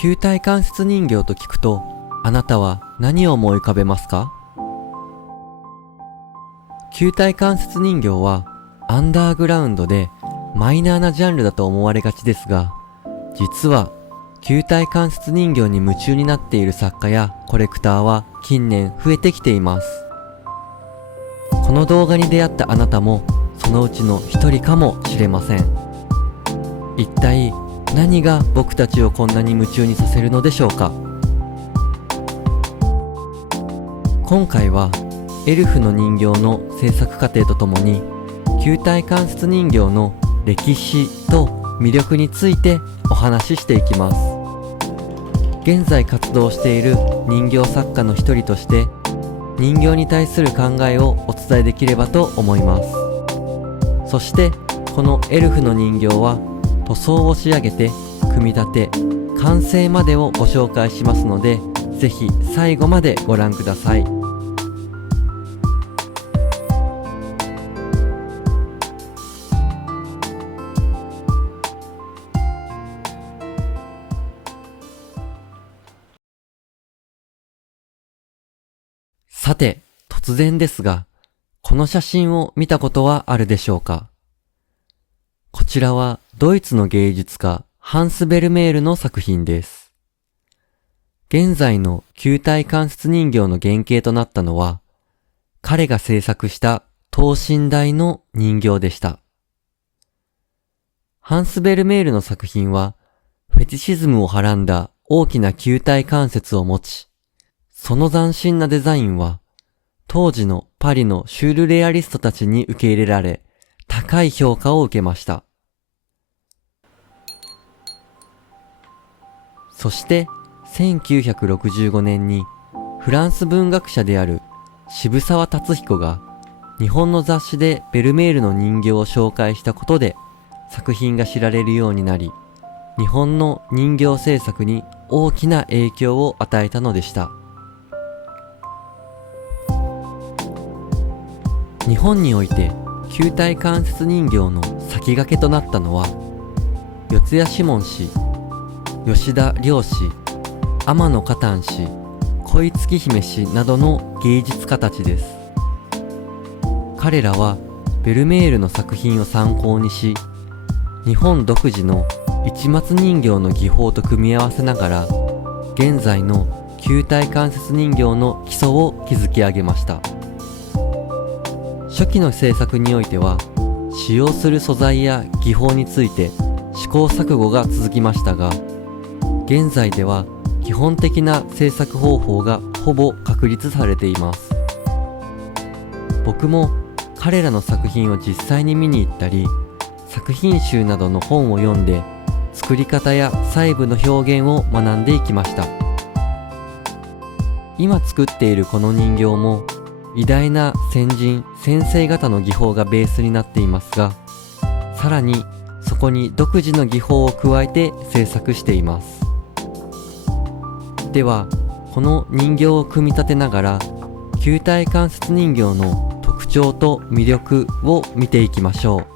球体関節人形と聞くと、あなたは何を思い浮かべますか？球体関節人形はアンダーグラウンドでマイナーなジャンルだと思われがちですが、実は球体関節人形に夢中になっている作家やコレクターは近年増えてきています。この動画に出会ったあなたもそのうちの一人かもしれません。一体何が僕たちをこんなに夢中にさせるのでしょうか。今回はエルフの人形の制作過程とともに球体関節人形の歴史と魅力についてお話ししていきます。現在活動している人形作家の一人として人形に対する考えをお伝えできればと思います。そしてこのエルフの人形は塗装を仕上げて組み立て完成までをご紹介しますので、ぜひ最後までご覧ください。さて、突然ですが、この写真を見たことはあるでしょうか？こちらはドイツの芸術家ハンス・ベルメールの作品です。現在の球体関節人形の原型となったのは、彼が制作した等身大の人形でした。ハンス・ベルメールの作品は、フェティシズムをはらんだ大きな球体関節を持ち、その斬新なデザインは、当時のパリのシュールレアリストたちに受け入れられ、高い評価を受けました。そして1965年にフランス文学者である渋沢達彦が日本の雑誌でベルメールの人形を紹介したことで作品が知られるようになり、日本の人形制作に大きな影響を与えたのでした。日本において球体関節人形の先駆けとなったのは、四谷志門氏、吉田良氏、天野花旦氏、恋月姫氏などの芸術家たちです。彼らはベルメールの作品を参考にし、日本独自の市松人形の技法と組み合わせながら、現在の球体関節人形の基礎を築き上げました。初期の制作においては、使用する素材や技法について試行錯誤が続きましたが、現在では基本的な制作方法がほぼ確立されています。僕も彼らの作品を実際に見に行ったり、作品集などの本を読んで作り方や細部の表現を学んでいきました。今作っているこの人形も偉大な先人先生方の技法がベースになっていますが、さらにそこに独自の技法を加えて制作しています。ではこの人形を組み立てながら球体関節人形の特徴と魅力を見ていきましょう。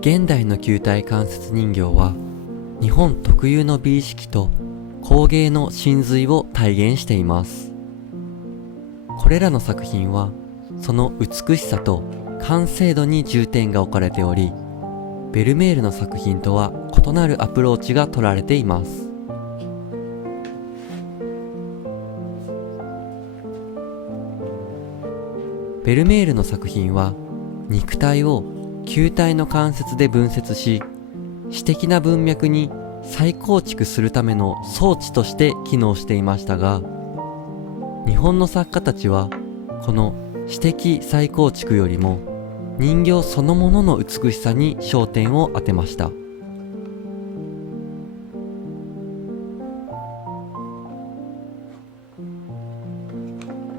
現代の球体関節人形は日本特有の美意識と工芸の真髄を体現しています。これらの作品はその美しさと完成度に重点が置かれており、ベルメールの作品とは異なるアプローチが取られています。ベルメールの作品は肉体を球体の関節で分節し、詩的な文脈に再構築するための装置として機能していましたが、日本の作家たちはこの詩的再構築よりも人形そのものの美しさに焦点を当てました。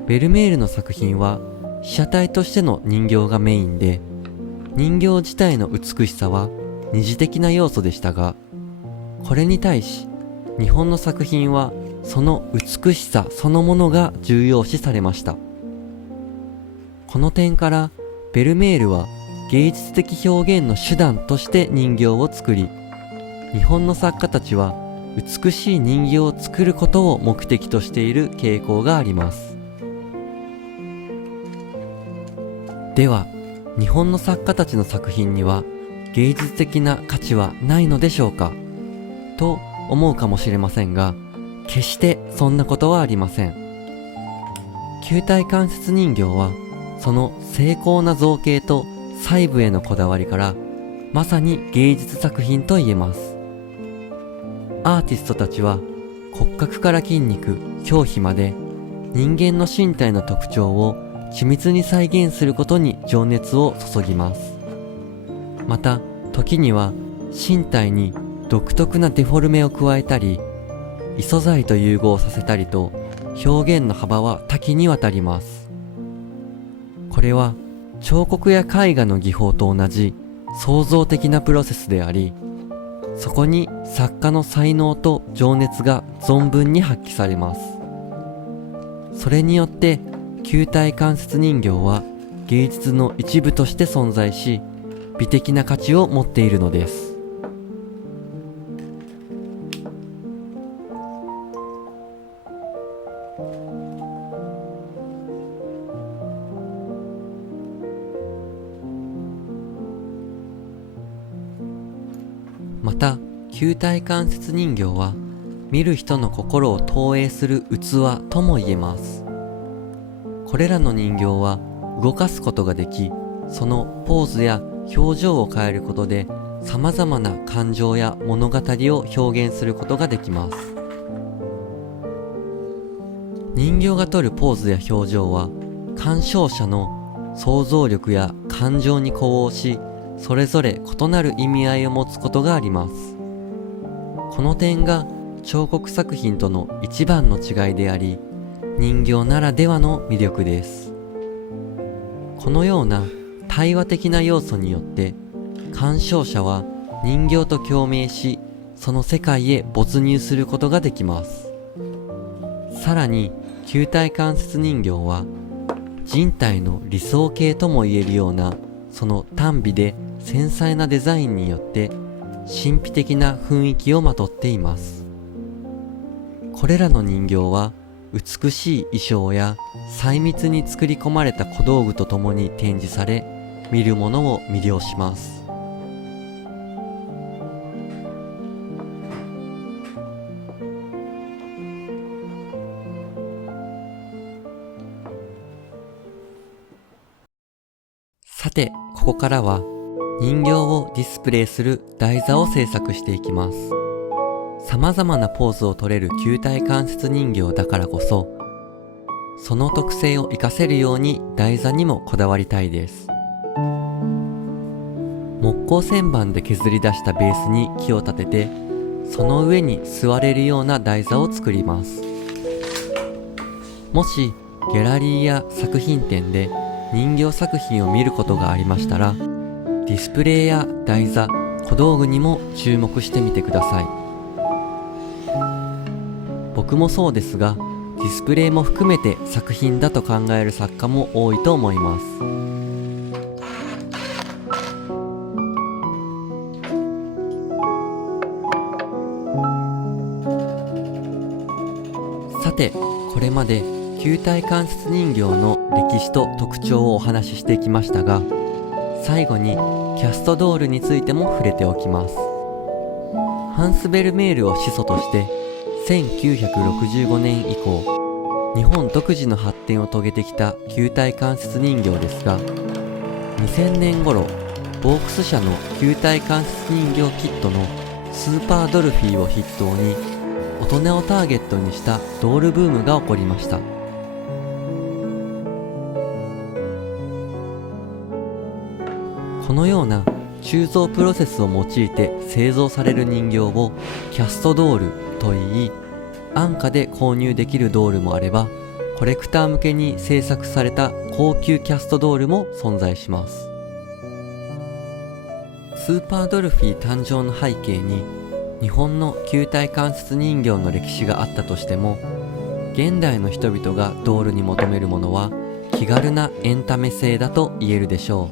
ベルメールの作品は被写体としての人形がメインで、人形自体の美しさは二次的な要素でしたが、これに対し日本の作品はその美しさそのものが重要視されました。この点からベルメールは芸術的表現の手段として人形を作り、日本の作家たちは美しい人形を作ることを目的としている傾向があります。では、日本の作家たちの作品には芸術的な価値はないのでしょうかと思うかもしれませんが、決してそんなことはありません。球体関節人形はその精巧な造形と細部へのこだわりからまさに芸術作品と言えます。アーティストたちは骨格から筋肉、表皮まで人間の身体の特徴を緻密に再現することに情熱を注ぎます。また時には身体に独特なデフォルメを加えたり、異素材と融合させたりと表現の幅は多岐にわたります。これは彫刻や絵画の技法と同じ創造的なプロセスであり、そこに作家の才能と情熱が存分に発揮されます。それによって球体関節人形は芸術の一部として存在し、美的な価値を持っているのです。また球体関節人形は見る人の心を投影する器とも言えます。これらの人形は動かすことができ、そのポーズや表情を変えることで様々な感情や物語を表現することができます。人形が取るポーズや表情は鑑賞者の想像力や感情に呼応し、それぞれ異なる意味合いを持つことがあります。この点が彫刻作品との一番の違いであり、人形ならではの魅力です。このような対話的な要素によって鑑賞者は人形と共鳴し、その世界へ没入することができます。さらに球体関節人形は人体の理想形とも言えるようなその単美で繊細なデザインによって神秘的な雰囲気をまとっています。これらの人形は美しい衣装や細密に作り込まれた小道具とともに展示され、見る者を魅了します。さて、ここからは人形をディスプレイする台座を制作していきます。様々なポーズを取れる球体関節人形だからこそ、その特性を活かせるように台座にもこだわりたいです。木工旋盤で削り出したベースに木を立てて、その上に座れるような台座を作ります。もしギャラリーや作品展で人形作品を見ることがありましたら、ディスプレイや台座、小道具にも注目してみてください。僕もそうですが、ディスプレイも含めて作品だと考える作家も多いと思います。さて、これまで球体関節人形の歴史と特徴をお話ししてきましたが、最後にキャストドールについても触れておきます。ハンス・ベルメールを始祖として1965年以降、日本独自の発展を遂げてきた球体関節人形ですが、2000年頃、ボークス社の球体関節人形キットのスーパードルフィーを筆頭に、大人をターゲットにしたドールブームが起こりました。このような鋳造プロセスを用いて製造される人形をキャストドールといい、安価で購入できるドールもあれば、コレクター向けに製作された高級キャストドールも存在します。スーパードルフィー誕生の背景に、日本の球体関節人形の歴史があったとしても、現代の人々がドールに求めるものは気軽なエンタメ性だと言えるでしょ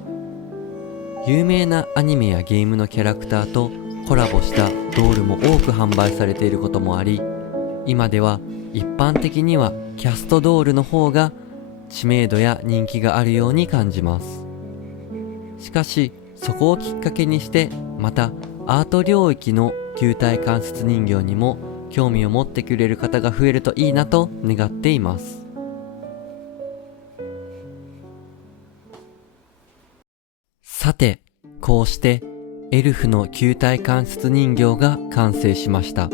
う。有名なアニメやゲームのキャラクターとコラボしたドールも多く販売されていることもあり、今では一般的にはキャストドールの方が知名度や人気があるように感じます。しかしそこをきっかけにしてまたアート領域の球体関節人形にも興味を持ってくれる方が増えるといいなと願っています。さて、こうしてエルフの球体関節人形が完成しました。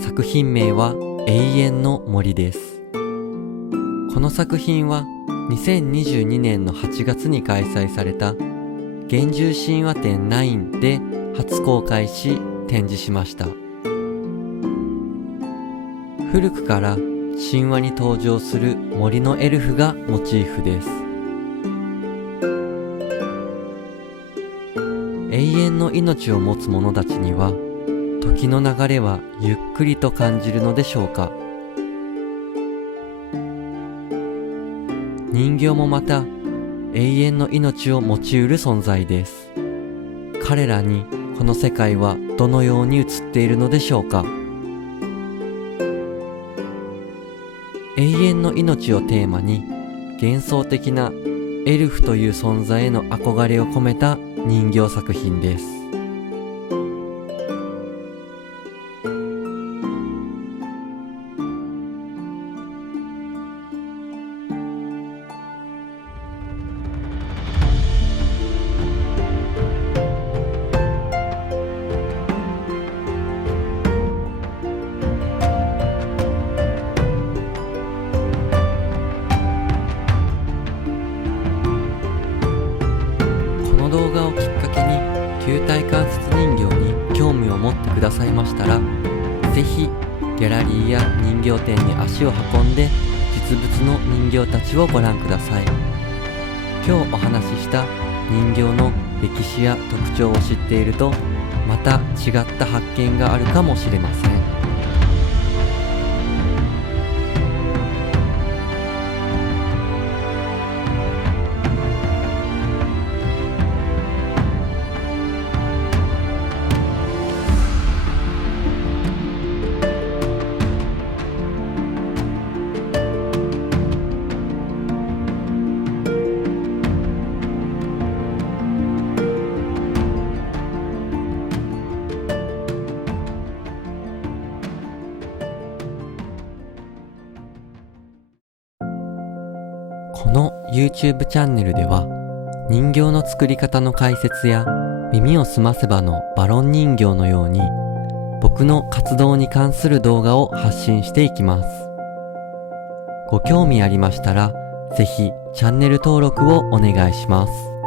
作品名は永遠の森です。この作品は2022年の8月に開催された幻獣神話展9で初公開し展示しました。古くから神話に登場する森のエルフがモチーフです。永遠の命を持つ者たちには時の流れはゆっくりと感じるのでしょうか。人形もまた永遠の命を持ちうる存在です。彼らにこの世界はどのように映っているのでしょうか。永遠の命をテーマに幻想的なエルフという存在への憧れを込めた人形作品です。この動画をきっかけに球体関節人形に興味を持ってくださいましたら、ぜひギャラリーや人形店に足を運んで実物の人形たちをご覧ください。今日お話しした人形の歴史や特徴を知っていると、また違った発見があるかもしれません。この YouTube チャンネルでは人形の作り方の解説や耳をすませばのバロン人形のように僕の活動に関する動画を発信していきます。ご興味ありましたらぜひチャンネル登録をお願いします。